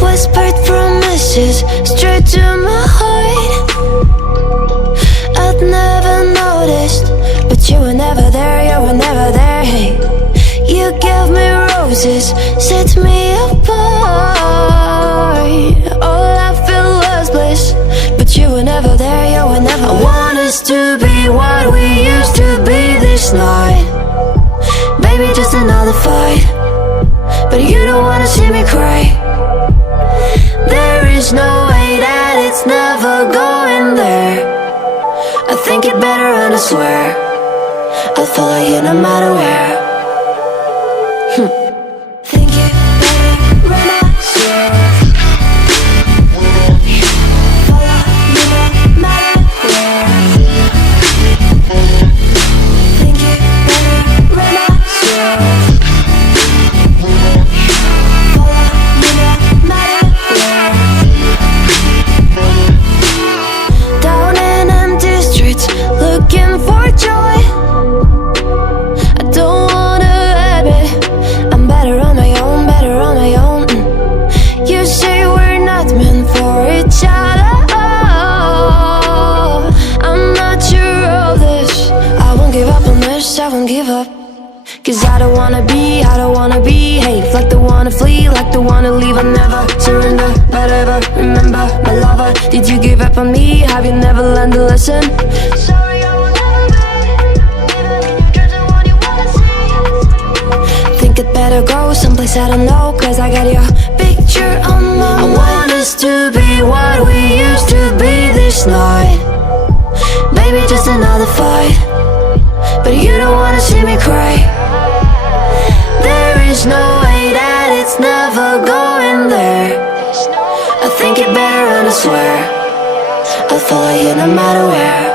Whispered promises straight to my heart. I'd never noticed, but you were never there, you were never there. Hey, you gave me roses, set me apart. All I felt was bliss, but you were never there, you were never there. I want us to be what we used to be this night. Baby, just another fight, but you don't wanna see me cry. There is no way that it's never going there. I think it better and I swear I'll follow you no matter where. Think it better and I swear follow you no matter where. Think it better and I swear follow you no matter where. Down in empty streets, looking for joy. I don't wanna admit I'm better on my own, better on my own. You say we're not meant for each other. I'm not sure of this. I won't give up on this, I won't give up. Cause I don't wanna be hate, like the wanna flee, like the wanna leave. I never surrender, but ever remember my lover. Did you give up on me? Have you never learned to listen? Sorry, I will never be, even you're the one you wanna see. Think it better go someplace I don't know, cause I got your picture on my mind. I want us to be what we used to be this night. Baby, just another fight, but you don't wanna see me cry. There is no way that it's never going there. I think it better and I swear I'll follow you no matter where.